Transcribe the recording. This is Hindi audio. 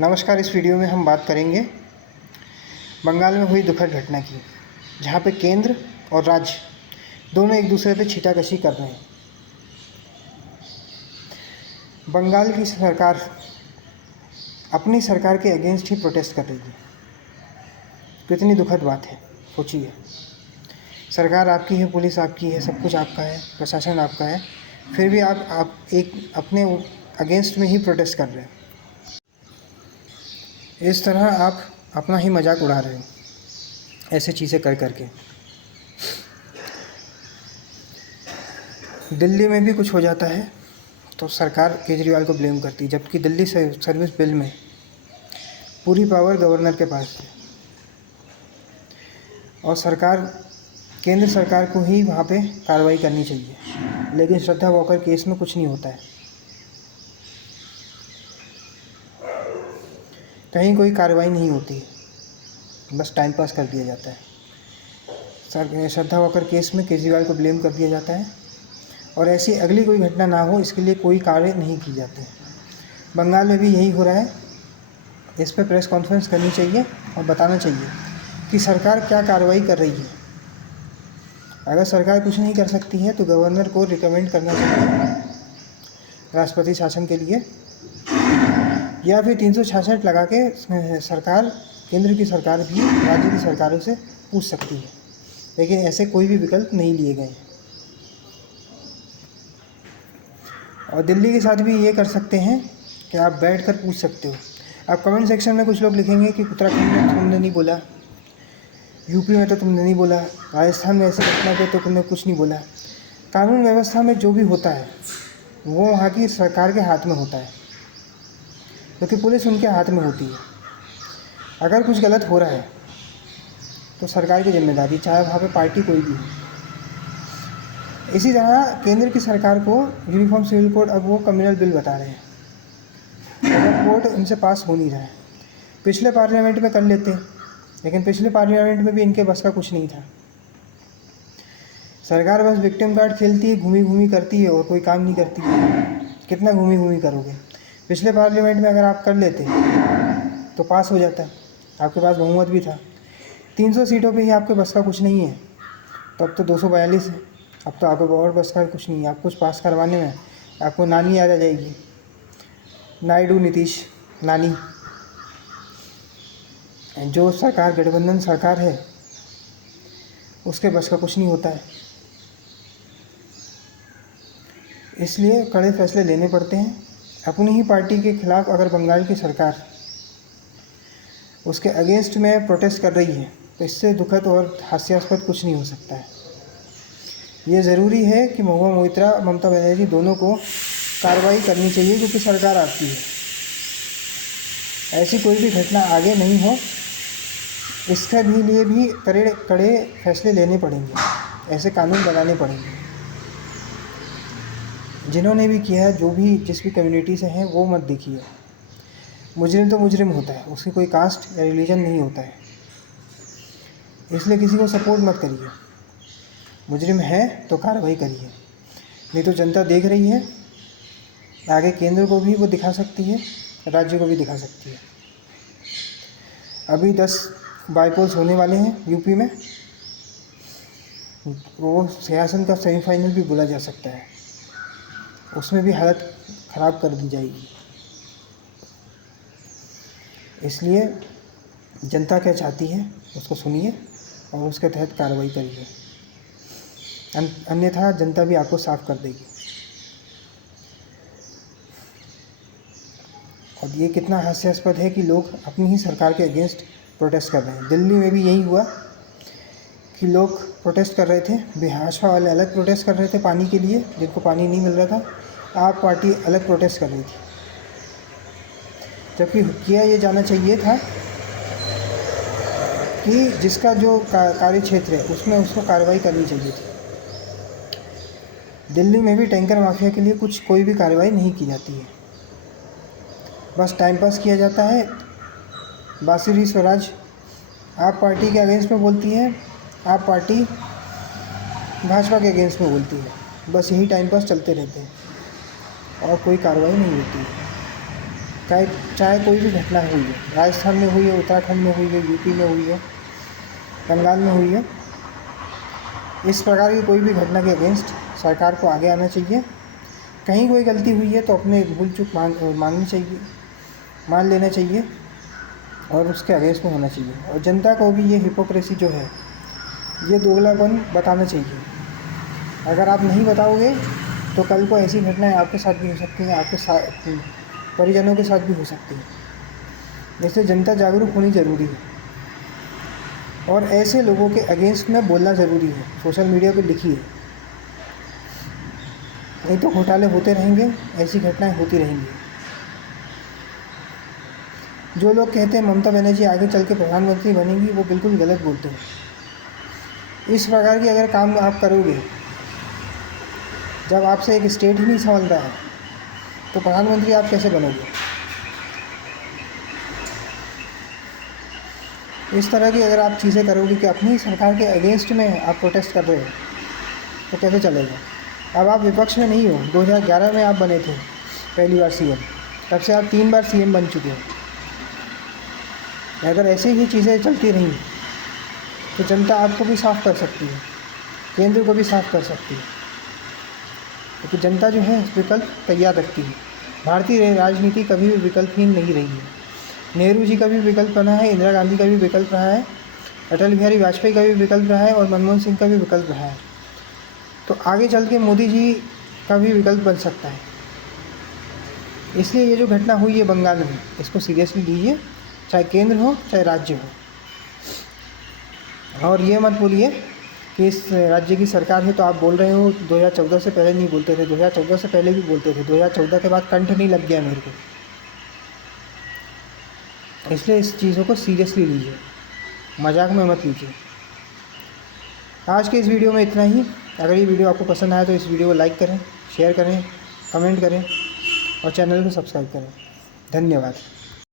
नमस्कार। इस वीडियो में हम बात करेंगे बंगाल में हुई दुखद घटना की, जहां पे केंद्र और राज्य दोनों एक दूसरे पे छींटाकशी कर रहे हैं। बंगाल की सरकार अपनी सरकार के अगेंस्ट ही प्रोटेस्ट कर रही है। कितनी दुखद बात है, सोचिए। सरकार आपकी है, पुलिस आपकी है, सब कुछ आपका है, प्रशासन आपका है, फिर भी आप एक अपने अगेंस्ट में ही प्रोटेस्ट कर रहे हैं। इस तरह आप अपना ही मजाक उड़ा रहे हो ऐसे चीज़ें कर करके। दिल्ली में भी कुछ हो जाता है तो सरकार केजरीवाल को ब्लेम करती है, जबकि दिल्ली सर्विस बिल में पूरी पावर गवर्नर के पास है और केंद्र सरकार को ही वहाँ पे कार्रवाई करनी चाहिए। लेकिन श्रद्धा वॉकर केस में कुछ नहीं होता है, कहीं कोई कार्रवाई नहीं होती है, बस टाइम पास कर दिया जाता है। श्रद्धा वॉकर केस में केजरीवाल को ब्लेम कर दिया जाता है और ऐसी अगली कोई घटना ना हो, इसके लिए कोई कार्य नहीं की जाती। बंगाल में भी यही हो रहा है। इस पर प्रेस कॉन्फ्रेंस करनी चाहिए और बताना चाहिए कि सरकार क्या कार्रवाई कर रही है। अगर सरकार कुछ नहीं कर सकती है तो गवर्नर को रिकमेंड करना चाहिए राष्ट्रपति शासन के लिए, या फिर 366 लगा के केंद्र की सरकार भी राज्य की सरकारों से पूछ सकती है। लेकिन ऐसे कोई भी विकल्प नहीं लिए गए। और दिल्ली के साथ भी ये कर सकते हैं कि आप बैठकर पूछ सकते हो। आप कमेंट सेक्शन में कुछ लोग लिखेंगे कि उत्तराखंड में तुमने नहीं बोला, यूपी में तो तुमने नहीं बोला, राजस्थान में ऐसी घटना पे तो तुमने कुछ नहीं बोला। कानून व्यवस्था में जो भी होता है वो वहाँ की सरकार के हाथ में होता है, क्योंकि पुलिस उनके हाथ में होती है। अगर कुछ गलत हो रहा है तो सरकार की जिम्मेदारी, चाहे वहाँ पे पार्टी कोई भी हो। इसी तरह केंद्र की सरकार को यूनिफॉर्म सिविल कोड, अब वो क्रिमिनल बिल बता रहे हैं, अगर कोर्ट इनसे पास हो नहीं रहा है। पिछले पार्लियामेंट में कर लेते, लेकिन पिछले पार्लियामेंट में भी इनके बस का कुछ नहीं था। सरकार बस विक्टिम कार्ड खेलती है, घूमी घूमी करती है और कोई काम नहीं करती है। कितना घूमी घूमी करोगे। पिछले पार्लियामेंट में अगर आप कर लेते तो पास हो जाता, आपके पास बहुमत भी था। 300 सीटों पे ही आपके बस का कुछ नहीं है, तो अब तो 242 है। अब तो आपको और बस का कुछ नहीं है। आप कुछ पास करवाने में आपको नानी याद आ जाएगी, नायडू, नीतीश, नानी। जो सरकार गठबंधन सरकार है उसके बस का कुछ नहीं होता है। इसलिए कड़े फैसले लेने पड़ते हैं। अपनी ही पार्टी के खिलाफ अगर बंगाल की सरकार उसके अगेंस्ट में प्रोटेस्ट कर रही है तो इससे दुखद और हास्यास्पद कुछ नहीं हो सकता है। ये ज़रूरी है कि महुआ मोइत्रा, ममता बनर्जी दोनों को कार्रवाई करनी चाहिए, क्योंकि सरकार आपकी है। ऐसी कोई भी घटना आगे नहीं हो, इसके लिए भी कड़े फैसले लेने पड़ेंगे, ऐसे कानून लगाने पड़ेंगे। जिन्होंने भी किया है, जो भी जिस भी कम्युनिटी से हैं, वो मत देखिए। मुजरिम तो मुजरिम होता है, उसकी कोई कास्ट या रिलीजन नहीं होता है, इसलिए किसी को सपोर्ट मत करिए। मुजरिम है तो कार्रवाई करिए, नहीं तो जनता देख रही है। आगे केंद्र को भी वो दिखा सकती है, राज्य को भी दिखा सकती है। अभी 10 बाईपोल्स होने वाले हैं यूपी में, वो सियासत का सेमीफाइनल भी बोला जा सकता है, उसमें भी हालत ख़राब कर दी जाएगी। इसलिए जनता क्या चाहती है उसको सुनिए और उसके तहत कार्रवाई करिए, अन्यथा जनता भी आपको साफ कर देगी। और ये कितना हास्यास्पद है कि लोग अपनी ही सरकार के अगेंस्ट प्रोटेस्ट कर रहे हैं। दिल्ली में भी यही हुआ कि लोग प्रोटेस्ट कर रहे थे, भाजपा वाले अलग प्रोटेस्ट कर रहे थे पानी के लिए, जिनको पानी नहीं मिल रहा था। आप पार्टी अलग प्रोटेस्ट कर रही थी, जबकि किया ये जाना चाहिए था कि जिसका जो कार्य क्षेत्र है उसमें उसको कार्रवाई करनी चाहिए थी। दिल्ली में भी टैंकर माफिया के लिए कोई भी कार्रवाई नहीं की जाती है, बस टाइम पास किया जाता है। बांसुरी स्वराज आप पार्टी के अगेंस्ट में बोलती है, आप पार्टी भाजपा के अगेंस्ट में बोलती है, बस यही टाइम पास चलते रहते हैं और कोई कार्रवाई नहीं होती है। चाहे कोई भी घटना हुई है, राजस्थान में हुई है, उत्तराखंड में हुई है, यूपी में हुई है, बंगाल में हुई है, इस प्रकार की कोई भी घटना के अगेंस्ट सरकार को आगे आना चाहिए। कहीं कोई गलती हुई है तो अपने भूल चूक मांगनी चाहिए, मान लेना चाहिए और उसके अगेंस्ट में होना चाहिए। और जनता को भी ये हिपोक्रेसी जो है, ये दोगलापन बताना चाहिए। अगर आप नहीं बताओगे तो कल को ऐसी घटनाएं आपके साथ भी हो सकती हैं, आपके साथ परिजनों के साथ भी हो सकती है। इसलिए जनता जागरूक होनी ज़रूरी है और ऐसे लोगों के अगेंस्ट में बोलना ज़रूरी है। सोशल मीडिया पर लिखिए, नहीं तो घोटाले होते रहेंगे, ऐसी घटनाएं होती रहेंगी। जो लोग कहते हैं ममता बनर्जी आगे चल के प्रधानमंत्री बनेंगी, वो बिल्कुल गलत बोलते हैं। इस प्रकार की अगर काम आप करोगे, जब आपसे एक स्टेट ही नहीं संभल रहा है तो प्रधानमंत्री आप कैसे बनोगे? इस तरह की अगर आप चीज़ें करोगे कि अपनी सरकार के अगेंस्ट में आप प्रोटेस्ट कर रहे हो तो कैसे चलेगा? अब आप विपक्ष में नहीं हो। 2011 में आप बने थे पहली बार सीएम, तब से आप 3 बार सीएम बन चुके हो। अगर ऐसे ही चीज़ें चलती रहीं तो जनता आपको भी साफ़ कर सकती है, केंद्र को भी साफ़ कर सकती है, क्योंकि जनता जो है विकल्प तैयार रखती है। भारतीय राजनीति कभी भी विकल्पहीन नहीं रही है। नेहरू जी का भी विकल्प बना है, इंदिरा गांधी का भी विकल्प रहा है, अटल बिहारी वाजपेयी का भी विकल्प रहा है और मनमोहन सिंह का भी विकल्प रहा है। तो आगे चल के मोदी जी का भी विकल्प बन सकता है। इसलिए ये जो घटना हुई है बंगाल में, इसको सीरियसली लीजिए, चाहे केंद्र हो चाहे राज्य हो। और ये मत बोलिए कि इस राज्य की सरकार है तो आप बोल रहे हो 2014 से पहले नहीं बोलते थे। 2014 से पहले भी बोलते थे, 2014 के बाद कंठ नहीं लग गया मेरे को। इसलिए इस चीज़ों को सीरियसली लीजिए, मजाक में मत लीजिए। आज के इस वीडियो में इतना ही। अगर ये वीडियो आपको पसंद आया तो इस वीडियो को लाइक करें, शेयर करें, कमेंट करें और चैनल को सब्सक्राइब करें। धन्यवाद।